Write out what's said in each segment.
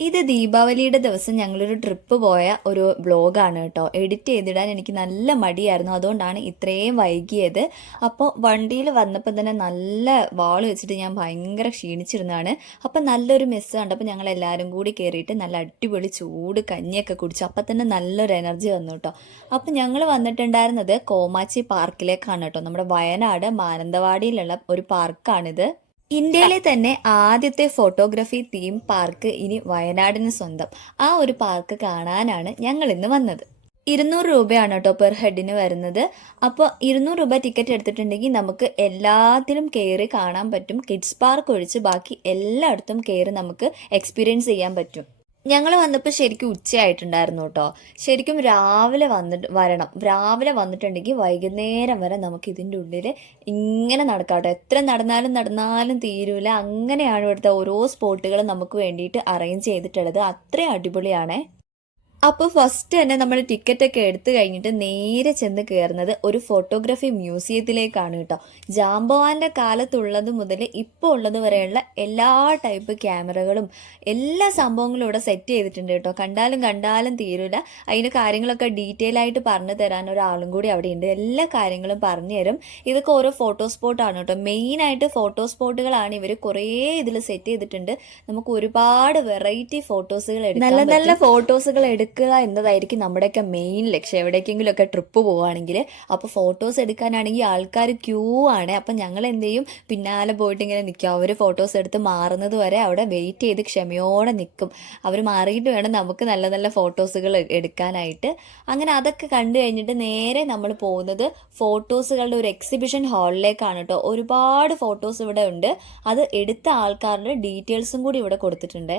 ഇത് ദീപാവലിയുടെ ദിവസം ഞങ്ങളൊരു ട്രിപ്പ് പോയ ഒരു ബ്ലോഗാണ് കേട്ടോ. എഡിറ്റ് ചെയ്തിടാൻ എനിക്ക് നല്ല മടിയായിരുന്നു. അതുകൊണ്ടാണ് ഇത്രയും വൈകിയത്. അപ്പോൾ വണ്ടിയിൽ വന്നപ്പോൾ തന്നെ നല്ല വാൾ വെച്ചിട്ട് ഞാൻ ഭയങ്കര ക്ഷീണിച്ചിരുന്നതാണ്. അപ്പം നല്ലൊരു മെസ്സ് കണ്ടപ്പോൾ ഞങ്ങൾ എല്ലാവരും കൂടി കയറിയിട്ട് നല്ല അടിപൊളി ചൂട് കഞ്ഞിയൊക്കെ കുടിച്ചു അപ്പം തന്നെ നല്ലൊരു എനർജി വന്നു കേട്ടോ. അപ്പം ഞങ്ങൾ വന്നിട്ടുണ്ടായിരുന്നത് കോമാച്ചി പാർക്കിലേക്കാണ് കേട്ടോ. നമ്മുടെ വയനാട് മാനന്തവാടിയിലുള്ള ഒരു പാർക്കാണിത് ഇന്ത്യയിലെ തന്നെ ആദ്യത്തെ ഫോട്ടോഗ്രാഫി തീം പാർക്ക് ഇനി വയനാടിന് സ്വന്തം. ആ ഒരു പാർക്ക് കാണാനാണ് ഞങ്ങൾ ഇന്ന് വന്നത്. ഇരുന്നൂറ് രൂപയാണ് കേട്ടോ പെർ ഹെഡിന് വരുന്നത്. അപ്പോൾ ഇരുന്നൂറ് രൂപ ടിക്കറ്റ് എടുത്തിട്ടുണ്ടെങ്കിൽ നമുക്ക് എല്ലാത്തിലും കയറി കാണാൻ പറ്റും. കിഡ്സ് പാർക്ക് ഒഴിച്ച് ബാക്കി എല്ലായിടത്തും കയറി നമുക്ക് എക്സ്പീരിയൻസ് ചെയ്യാൻ പറ്റും. ഞങ്ങൾ വന്നപ്പോൾ ശരിക്കും ഉച്ചയായിട്ടുണ്ടായിരുന്നു കേട്ടോ. ശരിക്കും രാവിലെ വന്നിട്ട് വരണം. രാവിലെ വന്നിട്ടുണ്ടെങ്കിൽ വൈകുന്നേരം വരെ നമുക്ക് ഇതിന്റെ ഉള്ളിൽ ഇങ്ങനെ നടക്കാം കേട്ടോ. എത്ര നടന്നാലും നടന്നാലും തീരൂല. അങ്ങനെയാണ് ഇവിടുത്തെ ഓരോ സ്പോട്ടുകളും നമുക്ക് വേണ്ടിയിട്ട് അറേഞ്ച് ചെയ്തിട്ടുള്ളത്. അത്രയും അടിപൊളിയാണേ. അപ്പോൾ ഫസ്റ്റ് തന്നെ നമ്മൾ ടിക്കറ്റ് ഒക്കെ എടുത്തു കഴിഞ്ഞിട്ട് നേരെ ചെന്ന് കയറുന്നത് ഒരു ഫോട്ടോഗ്രാഫി മ്യൂസിയത്തിലേക്കാണ് കേട്ടോ. ജാംബവാന്റെ കാലത്തുള്ളത് മുതൽ ഇപ്പോൾ ഉള്ളത് വരെയുള്ള എല്ലാ ടൈപ്പ് ക്യാമറകളും എല്ലാ സംഭവങ്ങളും ഇവിടെ സെറ്റ് ചെയ്തിട്ടുണ്ട് കേട്ടോ. കണ്ടാലും കണ്ടാലും തീരൂല. അതിന്റെ കാര്യങ്ങളൊക്കെ ഡീറ്റെയിൽ ആയിട്ട് പറഞ്ഞു തരാൻ ഒരാളും കൂടി അവിടെ ഉണ്ട്. എല്ലാ കാര്യങ്ങളും പറഞ്ഞു തരും. ഇതൊക്കെ ഓരോ ഫോട്ടോ സ്പോട്ടാണ് കേട്ടോ. മെയിനായിട്ട് ഫോട്ടോ സ്പോട്ടുകളാണ് ഇവർ കുറേ ഇതിൽ സെറ്റ് ചെയ്തിട്ടുണ്ട്. നമുക്ക് ഒരുപാട് വെറൈറ്റി ഫോട്ടോസുകൾ എടുക്കാം നല്ല നല്ല ഫോട്ടോസുകൾ എടുക്കുക എന്നതായിരിക്കും നമ്മുടെയൊക്കെ മെയിൻ ലക്ഷ്യം. എവിടേക്കെങ്കിലുമൊക്കെ ട്രിപ്പ് പോവുകയാണെങ്കിൽ അപ്പോൾ ഫോട്ടോസ് എടുക്കാനാണെങ്കിൽ ആൾക്കാർ ക്യൂ ആണ്. അപ്പം ഞങ്ങൾ എന്ത് ചെയ്യും? പിന്നാലെ പോയിട്ട് ഇങ്ങനെ നിൽക്കും. അവർ ഫോട്ടോസ് എടുത്ത് മാറുന്നത് വരെ അവിടെ വെയിറ്റ് ചെയ്ത് ക്ഷമയോടെ നിൽക്കും. അവർ മാറിയിട്ട് വേണം നമുക്ക് നല്ല നല്ല ഫോട്ടോസുകൾ എടുക്കാനായിട്ട്. അങ്ങനെ അതൊക്കെ കണ്ടു കഴിഞ്ഞിട്ട് നേരെ നമ്മൾ പോകുന്നത് ഫോട്ടോസുകളുടെ ഒരു എക്സിബിഷൻ ഹാളിലേക്കാണ് കേട്ടോ. ഒരുപാട് ഫോട്ടോസ് ഇവിടെ ഉണ്ട്. അത് എടുത്ത ആൾക്കാരുടെ ഡീറ്റെയിൽസും കൂടി ഇവിടെ കൊടുത്തിട്ടുണ്ട്.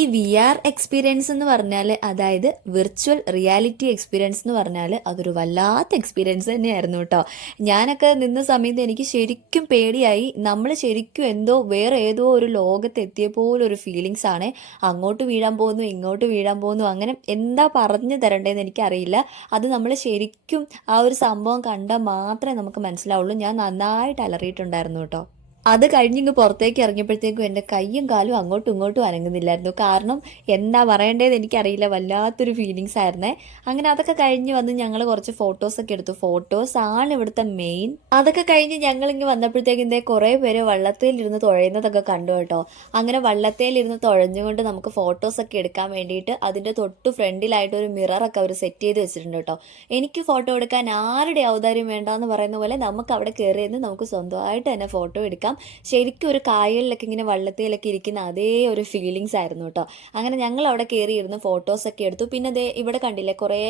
ഈ വി ആർ എക്സ്പീരിയൻസ് എന്ന് പറഞ്ഞാൽ അതായത് വിർച്വൽ റിയാലിറ്റി എക്സ്പീരിയൻസ് എന്ന് പറഞ്ഞാൽ അതൊരു വല്ലാത്ത എക്സ്പീരിയൻസ് തന്നെയായിരുന്നു കേട്ടോ. ഞാനൊക്കെ നിന്ന സമയത്ത് എനിക്ക് ശരിക്കും പേടിയായി. നമ്മൾ ശരിക്കും എന്തോ വേറെ ഏതോ ഒരു ലോകത്ത് എത്തിയ പോലെ ഫീലിങ്സ് ആണ്. അങ്ങോട്ട് വീഴാൻ പോകുന്നു ഇങ്ങോട്ട് വീഴാൻ പോകുന്നു അങ്ങനെ എന്താ പറഞ്ഞു തരണ്ടേന്ന് എനിക്കറിയില്ല. അത് നമ്മൾ ശരിക്കും ആ ഒരു സംഭവം കണ്ടാൽ മാത്രമേ നമുക്ക് മനസ്സിലാവുള്ളൂ. ഞാൻ നന്നായിട്ട് അലറിയിട്ടുണ്ടായിരുന്നു കേട്ടോ. അത് കഴിഞ്ഞിങ്ങ് പുറത്തേക്ക് ഇറങ്ങിയപ്പോഴത്തേക്കും എന്റെ കയ്യും കാലും അങ്ങോട്ടും ഇങ്ങോട്ടും അനങ്ങുന്നില്ലായിരുന്നു. കാരണം എന്താ പറയേണ്ടതെന്ന് എനിക്കറിയില്ല. വല്ലാത്തൊരു ഫീലിങ്സ് ആയിരുന്നേ. അങ്ങനെ അതൊക്കെ കഴിഞ്ഞ് വന്ന് ഞങ്ങൾ കുറച്ച് ഫോട്ടോസൊക്കെ എടുത്തു. ഫോട്ടോസ് ആണ് ഇവിടുത്തെ മെയിൻ അതൊക്കെ കഴിഞ്ഞ് ഞങ്ങൾ ഇങ്ങ് വന്നപ്പോഴത്തേക്കും ഇതേ കുറേ പേര് വള്ളത്തേലിരുന്ന് തുഴയുന്നതൊക്കെ കണ്ടു കേട്ടോ. അങ്ങനെ വള്ളത്തേലിരുന്ന് തുഴഞ്ഞുകൊണ്ട് നമുക്ക് ഫോട്ടോസൊക്കെ എടുക്കാൻ വേണ്ടിയിട്ട് അതിന്റെ തൊട്ട് ഫ്രണ്ടിലായിട്ട് ഒരു മിററൊക്കെ അവർ സെറ്റ് ചെയ്ത് വെച്ചിട്ടുണ്ട് കേട്ടോ. എനിക്ക് ഫോട്ടോ എടുക്കാൻ ആരുടെ ഔദാര്യം വേണ്ടെന്ന് പറയുന്ന പോലെ നമുക്ക് അവിടെ കയറിയെന്ന് നമുക്ക് സ്വന്തമായിട്ട് തന്നെ ഫോട്ടോ എടുക്കാം. ശരിക്കും ഒരു കായലിലൊക്കെ ഇങ്ങനെ വള്ളത്തിലൊക്കെ ഇരിക്കുന്ന അതേ ഒരു ഫീലിങ്സ് ആയിരുന്നു കേട്ടോ. അങ്ങനെ ഞങ്ങൾ അവിടെ കയറിയിരുന്നു ഫോട്ടോസൊക്കെ എടുത്തു. പിന്നെ അതേ ഇവിടെ കണ്ടില്ലേ കുറേ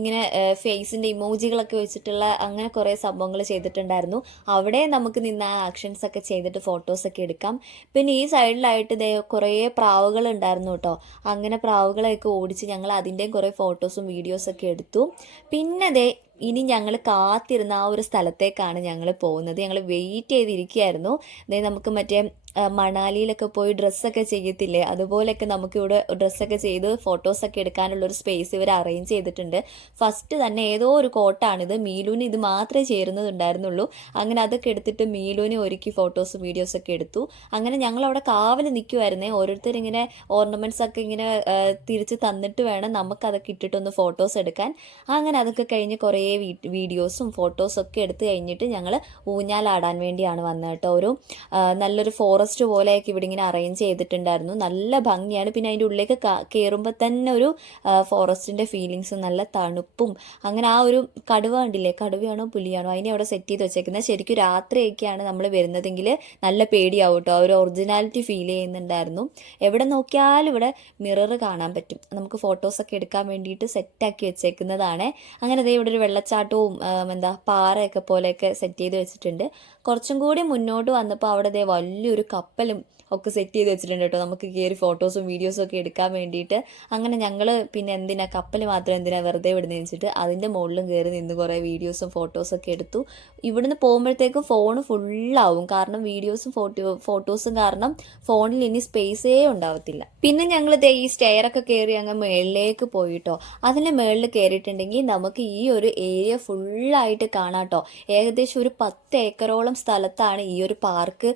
ഇങ്ങനെ ഫേസിന്റെ ഇമോജികളൊക്കെ വെച്ചിട്ടുള്ള അങ്ങനെ കുറേ സംഭവങ്ങൾ ചെയ്തിട്ടുണ്ടായിരുന്നു. അവിടെ നമുക്ക് നിന്ന് ആ ആക്ഷൻസ് ഒക്കെ ചെയ്തിട്ട് ഫോട്ടോസൊക്കെ എടുക്കാം. പിന്നെ ഈ സൈഡിലായിട്ട് ദേ കുറേ പ്രാവുകൾ ഉണ്ടായിരുന്നു കേട്ടോ. അങ്ങനെ പ്രാവുകളെയൊക്കെ ഓടിച്ച് ഞങ്ങൾ അതിന്റെയും കുറേ ഫോട്ടോസും വീഡിയോസൊക്കെ എടുത്തു. പിന്നെ ദേ ഇനി ഞങ്ങൾ കാത്തിരുന്ന ആ ഒരു സ്ഥലത്തേക്കാണ് ഞങ്ങൾ പോകുന്നത്. ഞങ്ങൾ വെയിറ്റ് ചെയ്തിരിക്കുകയായിരുന്നു. ദേ നമുക്ക് മറ്റേ മണാലിയിലൊക്കെ പോയി ഡ്രസ്സൊക്കെ ചെയ്യത്തില്ലേ? അതുപോലെയൊക്കെ നമുക്കിവിടെ ഡ്രസ്സൊക്കെ ചെയ്ത് ഫോട്ടോസൊക്കെ എടുക്കാനുള്ള ഒരു സ്പേസ് ഇവർ അറേഞ്ച് ചെയ്തിട്ടുണ്ട്. ഫസ്റ്റ് തന്നെ ഏതോ ഒരു കോട്ടാണിത്. മീലുവിന് ഇത് മാത്രമേ ചേരുന്നതുണ്ടായിരുന്നുള്ളൂ. അങ്ങനെ അതൊക്കെ എടുത്തിട്ട് മീലുവിനെ ഒരുക്കി ഫോട്ടോസും വീഡിയോസൊക്കെ എടുത്തു. അങ്ങനെ ഞങ്ങൾ അവിടെ കാവൽ നിൽക്കുമായിരുന്നേ ഓരോരുത്തർ ഇങ്ങനെ ഓർണമെന്റ്സ് ഒക്കെ ഇങ്ങനെ തിരിച്ച് തന്നിട്ട് വേണം നമുക്കതൊക്കെ ഇട്ടിട്ടൊന്ന് ഫോട്ടോസ് എടുക്കാൻ. അങ്ങനെ അതൊക്കെ കഴിഞ്ഞ് കുറേ വീഡിയോസും ഫോട്ടോസൊക്കെ എടുത്ത് കഴിഞ്ഞിട്ട് ഞങ്ങൾ ഊഞ്ഞാലാടാൻ വേണ്ടിയാണ് വന്നത് കേട്ടോ. ഒരു നല്ലൊരു നല്ലൊരു ഫോറസ്റ്റ് പോലെയൊക്കെ ഇവിടെ ഇങ്ങനെ അറേഞ്ച് ചെയ്തിട്ടുണ്ടായിരുന്നു. നല്ല ഭംഗിയാണ്. പിന്നെ അതിന്റെ ഉള്ളിലേക്ക് കയറുമ്പോൾ തന്നെ ഒരു ഫോറസ്റ്റിന്റെ ഫീലിങ്സും നല്ല തണുപ്പും. അങ്ങനെ ആ ഒരു കടുവ ഉണ്ടില്ലേ കടുവയാണോ പുലിയാണോ? അതിനെ അവിടെ സെറ്റ് ചെയ്ത് വെച്ചേക്കുന്നത്. ശരിക്കും രാത്രിയൊക്കെയാണ് നമ്മൾ വരുന്നതെങ്കിൽ നല്ല പേടിയാവും കേട്ടോ. ഒരു ഒറിജിനാലിറ്റി ഫീൽ ചെയ്യുന്നുണ്ടായിരുന്നു. എവിടെ നോക്കിയാലും ഇവിടെ മിറർ കാണാൻ പറ്റും. നമുക്ക് ഫോട്ടോസൊക്കെ എടുക്കാൻ വേണ്ടിയിട്ട് സെറ്റാക്കി വെച്ചേക്കുന്നതാണ്. അങ്ങനെ അതേ ഇവിടെ ഒരു വെള്ളച്ചാട്ടവും എന്താ പാറയൊക്കെ പോലെയൊക്കെ സെറ്റ് ചെയ്ത് വെച്ചിട്ടുണ്ട്. കുറച്ചും കൂടി മുന്നോട്ട് വന്നപ്പോൾ അവിടെ ദേ വലിയൊരു കപ്പലും ഒക്കെ സെറ്റ് ചെയ്ത് വെച്ചിട്ടുണ്ട് കേട്ടോ. നമുക്ക് കയറി ഫോട്ടോസും വീഡിയോസും ഒക്കെ എടുക്കാൻ വേണ്ടിയിട്ട്. അങ്ങനെ ഞങ്ങൾ പിന്നെ എന്തിനാ കപ്പൽ മാത്രം എന്തിനാ വെറുതെ വിടുന്നതെന്ന് വെച്ചിട്ട് അതിന്റെ മുകളിലും കയറി നിന്ന് കുറേ വീഡിയോസും ഫോട്ടോസും ഒക്കെ എടുത്തു. ഇവിടുന്ന് പോകുമ്പോഴത്തേക്കും ഫോൺ ഫുള്ളാവും കാരണം വീഡിയോസും ഫോട്ടോ ഫോട്ടോസും കാരണം ഫോണിൽ ഇനി സ്പേസേ ഉണ്ടാവത്തില്ല. പിന്നെ ഞങ്ങൾ ദേ ഈ സ്റ്റെയറൊക്കെ കയറി അങ്ങ് മേളിലേക്ക് പോയിട്ടോ അതിന്റെ മേളിൽ കയറിയിട്ടുണ്ടെങ്കിൽ നമുക്ക് ഈ ഒരു ഏരിയ ഫുള്ളായിട്ട് കാണാട്ടോ ഏകദേശം ഒരു പത്ത് ഏക്കറോളം സ്ഥലത്താണ് ഈ ഒരു പാർക്ക്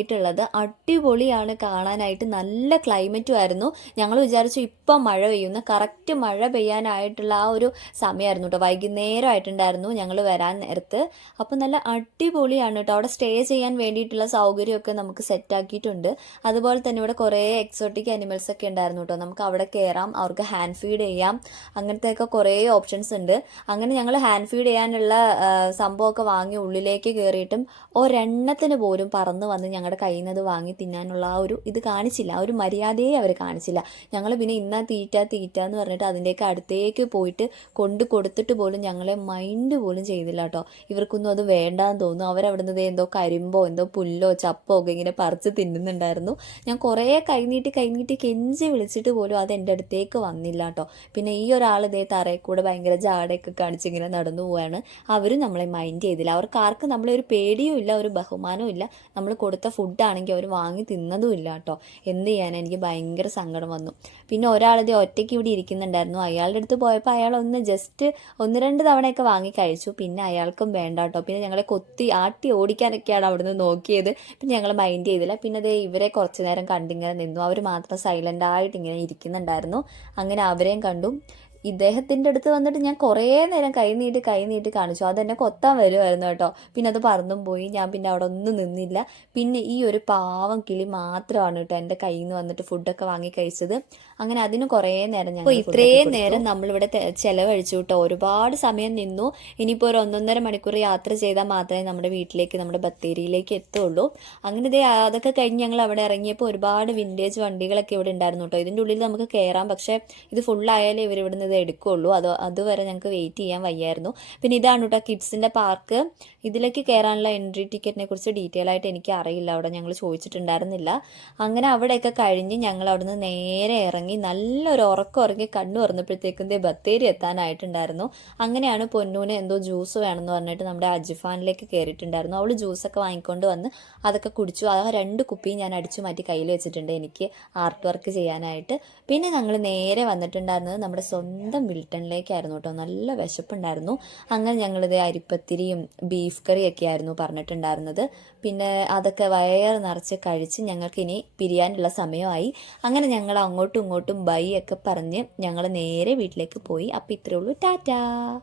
സെറ്റാക്കിയിട്ടുള്ളത് അടിപൊളിയാണ് കാണാനായിട്ട്. നല്ല ക്ലൈമറ്റും ആയിരുന്നു. ഞങ്ങൾ വിചാരിച്ചു ഇപ്പം മഴ പെയ്യുന്ന കറക്റ്റ് മഴ പെയ്യാനായിട്ടുള്ള ആ ഒരു സമയമായിരുന്നു കേട്ടോ വൈകുന്നേരം ആയിട്ടുണ്ടായിരുന്നു ഞങ്ങൾ വരാൻ നേരത്ത്. അപ്പം നല്ല അടിപൊളിയാണ് കേട്ടോ അവിടെ സ്റ്റേ ചെയ്യാൻ വേണ്ടിയിട്ടുള്ള സൗകര്യമൊക്കെ നമുക്ക് സെറ്റാക്കിയിട്ടുണ്ട് അതുപോലെ തന്നെ ഇവിടെ കുറേ എക്സോട്ടിക് അനിമൽസ് ഒക്കെ ഉണ്ടായിരുന്നു കേട്ടോ നമുക്ക് അവിടെ കയറാം അവർക്ക് ഹാൻഡ് ഫീഡ് ചെയ്യാം. അങ്ങനത്തെയൊക്കെ കുറേ ഓപ്ഷൻസ് ഉണ്ട്. അങ്ങനെ ഞങ്ങൾ ഹാൻഡ് ഫീഡ് ചെയ്യാനുള്ള സംഭവമൊക്കെ വാങ്ങി ഉള്ളിലേക്ക് കയറിയിട്ടും ഒരെണ്ണത്തിന് പോലും പറന്ന് വന്ന് ഞങ്ങളുടെ കയ്യിൽ നിന്ന് അത് വാങ്ങി തിന്നാനുള്ള ആ ഒരു ഇത് കാണിച്ചില്ല. ആ ഒരു മര്യാദയെ അവർ കാണിച്ചില്ല. ഞങ്ങൾ പിന്നെ ഇന്നാ തീറ്റ തീറ്റ എന്ന് പറഞ്ഞിട്ട് അതിന്റെയൊക്കെ അടുത്തേക്ക് പോയിട്ട് കൊണ്ട് കൊടുത്തിട്ട് പോലും ഞങ്ങളെ മൈൻഡ് പോലും ചെയ്തില്ല കേട്ടോ ഇവർക്കൊന്നും അത് വേണ്ടാന്ന് തോന്നുന്നു. അവരവിടുന്ന് എന്തോ കരിമ്പോ എന്തോ പുല്ലോ ചപ്പോ ഒക്കെ ഇങ്ങനെ പറിച്ച് തിന്നുന്നുണ്ടായിരുന്നു. ഞാൻ കുറേ കൈനീട്ടി കൈനീട്ടി കെഞ്ചി വിളിച്ചിട്ട് പോലും അത് എന്റെ അടുത്തേക്ക് വന്നില്ല കേട്ടോ പിന്നെ ഈ ഒരാൾ ഇതേ തറയിൽ കൂടെ ഭയങ്കര ജാടയൊക്കെ കാണിച്ചിങ്ങനെ നടന്നു പോവാണ്. അവരും നമ്മളെ മൈൻഡ് ചെയ്തില്ല. അവർക്ക് ആർക്കും നമ്മളെ ഒരു പേടിയും ഇല്ല ഒരു ബഹുമാനവും ഇല്ല. നമ്മൾ കൊടുത്ത ഫുഡാണെങ്കിൽ അവർ വാങ്ങി തിന്നതും ഇല്ല കേട്ടോ എന്ത് ചെയ്യാൻ എനിക്ക് ഭയങ്കര സങ്കടം വന്നു. പിന്നെ ഒരാളിത് ഒറ്റയ്ക്ക് ഇവിടെ ഇരിക്കുന്നുണ്ടായിരുന്നു. അയാളുടെ അടുത്ത് പോയപ്പോൾ അയാൾ ഒന്ന് ജസ്റ്റ് ഒന്ന് രണ്ട് തവണയൊക്കെ വാങ്ങി കഴിച്ചു. പിന്നെ അയാൾക്കും വേണ്ട കേട്ടോ പിന്നെ ഞങ്ങളെ കൊത്തി ആട്ടി ഓടിക്കാനൊക്കെയാണ് അവിടുന്ന് നോക്കിയത്. പിന്നെ ഞങ്ങൾ മൈൻഡ് ചെയ്തില്ല. പിന്നെ ദേ ഇവരെ കുറച്ച് നേരം കണ്ടിങ്ങനെ നിന്നു. അവർ മാത്രം സൈലന്റ് ആയിട്ട് ഇങ്ങനെ ഇരിക്കുന്നുണ്ടായിരുന്നു. അങ്ങനെ അവരെയും കണ്ടു. ഇദ്ദേഹത്തിന്റെ അടുത്ത് വന്നിട്ട് ഞാൻ കുറേ നേരം കൈ നീട്ടി കൈ നീട്ടി കാണിച്ചു. അതെന്നെ കൊത്താൻ വരുമായിരുന്നു കേട്ടോ. പിന്നെ അത് പറന്നും പോയി. ഞാൻ പിന്നെ അവിടെ ഒന്നും നിന്നില്ല. പിന്നെ ഈ ഒരു പാവം കിളി മാത്രമാണ് കേട്ടോ എന്റെ കയ്യിൽ നിന്ന് വന്നിട്ട് ഫുഡൊക്കെ വാങ്ങി കഴിച്ചത്. അങ്ങനെ അതിന് കുറേ നേരം ഞാൻ ഇത്രയും നേരം നമ്മളിവിടെ ചിലവഴിച്ചു ചെലവഴിച്ചു കേട്ടോ. ഒരുപാട് സമയം നിന്നു. ഇനിയിപ്പോൾ ഒരു ഒന്നൊന്നര മണിക്കൂർ യാത്ര ചെയ്താൽ മാത്രമേ നമ്മുടെ വീട്ടിലേക്ക് നമ്മുടെ ബത്തേരിയിലേക്ക് എത്തുള്ളൂ. അങ്ങനെ ദേ അതൊക്കെ കഴിഞ്ഞ് ഞങ്ങൾ അവിടെ ഇറങ്ങിയപ്പോൾ ഒരുപാട് വിന്റേജ് വണ്ടികളൊക്കെ ഇവിടെ ഉണ്ടായിരുന്നു കേട്ടോ. ഇതിന്റെ ഉള്ളിൽ നമുക്ക് കയറാം. പക്ഷേ ഇത് ഫുള്ളായാലേ ഇവർ ഇവിടുന്ന് ഇത് എടുക്കുകയുള്ളൂ അത് അതുവരെ ഞങ്ങൾക്ക് വെയിറ്റ് ചെയ്യാൻ വയ്യായിരുന്നു. പിന്നെ ഇതാണ് കേട്ടോ കിഡ്സിന്റെ പാർക്ക്. ഇതിലേക്ക് കയറാനുള്ള എൻട്രി ടിക്കറ്റിനെ കുറിച്ച് ഡീറ്റെയിൽ ആയിട്ട് എനിക്ക് അറിയില്ല. അവിടെ ഞങ്ങൾ ചോദിച്ചിട്ടുണ്ടായിരുന്നില്ല. അങ്ങനെ അവിടെയൊക്കെ കഴിഞ്ഞ് ഞങ്ങൾ അവിടുന്ന് നേരെ ഇറങ്ങി നല്ലൊരു ഉറക്കം ഉറങ്ങി കണ്ണു തുറന്നപ്പോഴത്തേക്കും ദേ ബത്തേരി എത്താനായിട്ടുണ്ടായിരുന്നു. അങ്ങനെയാണ് പൊന്നൂന് എന്തോ ജ്യൂസ് വേണമെന്ന് പറഞ്ഞിട്ട് നമ്മുടെ അജിഫാനിലേക്ക് കയറിയിട്ടുണ്ടായിരുന്നു അവൾ ജ്യൂസൊക്കെ വാങ്ങിക്കൊണ്ട് വന്ന് അതൊക്കെ കുടിച്ചു. ആ രണ്ട് കുപ്പിയും ഞാൻ അടിച്ചു മാറ്റി കയ്യിൽ വെച്ചിട്ടുണ്ട് എനിക്ക് ആർട്ട് വർക്ക് ചെയ്യാനായിട്ട്. പിന്നെ ഞങ്ങൾ നേരെ വന്നിട്ടുണ്ടായിരുന്നത് നമ്മുടെ സ്വന്തം വിൽട്ടണിലേക്കായിരുന്നു കേട്ടോ. നല്ല വിശപ്പുണ്ടായിരുന്നു. അങ്ങനെ ഞങ്ങളിത് അരിപ്പത്തിരിയും ബീഫ് കറിയൊക്കെ ആയിരുന്നു പറഞ്ഞിട്ടുണ്ടായിരുന്നത്. പിന്നെ അതൊക്കെ വയർ നിറച്ച് കഴിച്ച് ഞങ്ങൾക്കിനി പിരിയാനുള്ള സമയമായി. അങ്ങനെ ഞങ്ങൾ അങ്ങോട്ടും ഇങ്ങോട്ടും ബൈ ഒക്കെ പറഞ്ഞ് ഞങ്ങൾ നേരെ വീട്ടിലേക്ക് പോയി. അപ്പം ഇത്രയേ ഉള്ളൂ. ടാറ്റാ.